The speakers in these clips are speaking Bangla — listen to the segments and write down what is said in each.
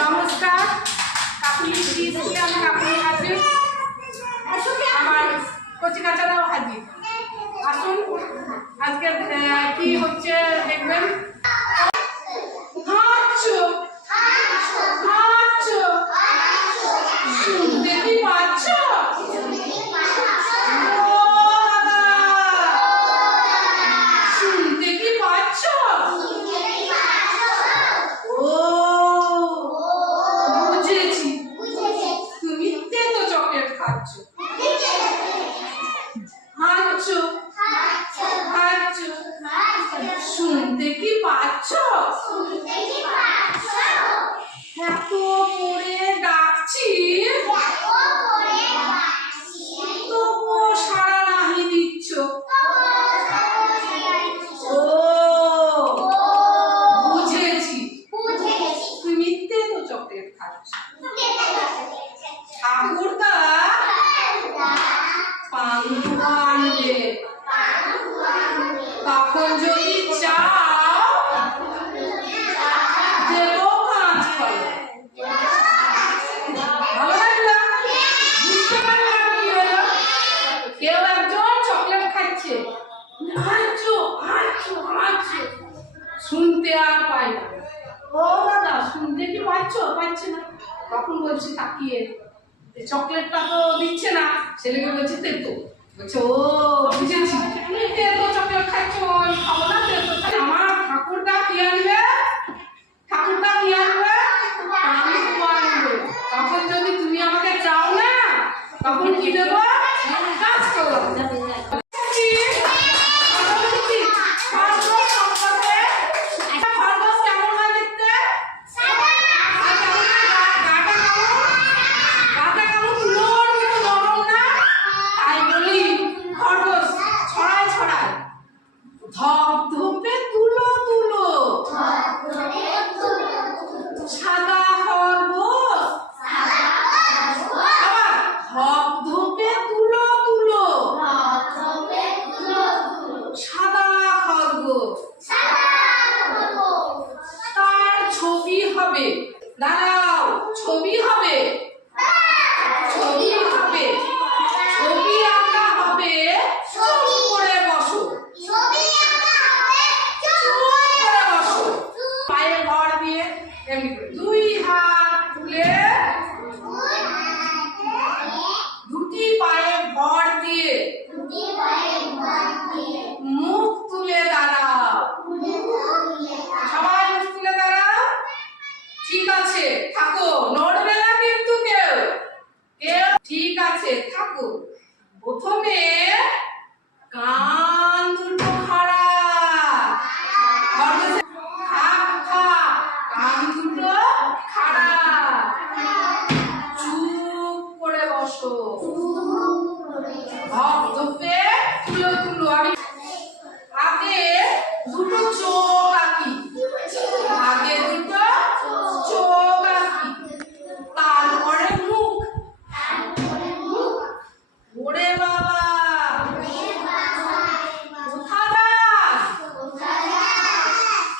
নমস্কার, কাকুলি আমি কাকুলি হাজির, আমার কচি কাচারাও হাজির। আসুন আজকে কি হচ্ছে দেখবেন। শুনতে কি পাচ্ছ? শুনতে কি পাচ্ছ? ও বুঝেছি, তুমি তেতো চকলেট খাচ্ছ। হাঁটছো হাঁটছো, শুনতে কি পাচ্ছ? এত করে ডাকছি, তবুও সাড়া নাহি দিচ্ছ। ও বুঝেছি, তুমি তেতো চকলেট খাচ্ছ। ঠাকুরদা পান্ডু আনবে, তখন যদি চাও দেবো কাঁচকলা। ভালো লাগলো? বুঝতে পারলাম কি হলো? কেউ একজন চকলেট খাচ্ছে, হাঁচো হাঁচো হাঁচো, শুনতে আর পাই না। ও দাদা, শুনতে কি পাচ্ছ? পাচ্ছে না। তখন বলছি তাকিয়ে, চকলেটটা তো দিচ্ছে না। ছেলেকে বলছে তেতো, বলছে ও বুঝেছি, তুমি তেতো চকলেট খাচ্ছ, আমি খাবো না তেতো। আমার ঠাকুরদা কি আনবে? ঠাকুরদা কি আনবে? পান্ডু আনবে। তখন যদি তুমি আমাকে চাও না, তখন কি দেবো? কাঁচকলা। ধপধপে তুলো তুলো, সাদা খরগোশ। আবার ধপধপে তুলো তুলো, সাদা খরগোশ। তার ছবি হবে, দাঁড়াও, ছবি হবে, ছবি হবে, ছবি আঁকা হবে। চুপ করে বসো, পায়ে ভর দিয়ে এমনি করে দুই হাত তুলে, দুটি পায়ে ভর দিয়ে মুখ তুলে দাঁড়াও। সবাই মুখ তুলে দাঁড়াও। ঠিক আছে, থাকো, নড়বে না কিন্তু কেউ কেউ। ঠিক আছে, থাকো। প্রথমে কান দুটো খাড়া, কান দুটো খাড়া, চুপ করে বসো। ধপধপে তুলো তুলো। আমি আগে দুটো চোখ আঁকি, আগে দুটো চোখ আঁকি, তারপরে মুখ। ওরে বাবা,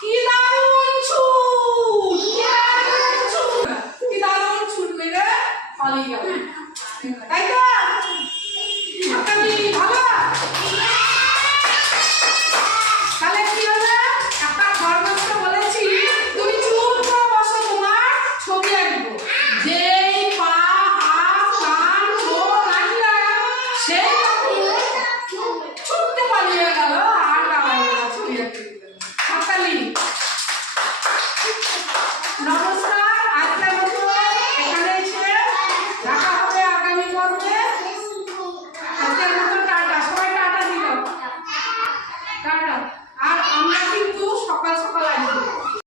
কি দারুণ ছুট, কি দারুণ ছুট মেরে পালিয়ে গেল, তাই তো?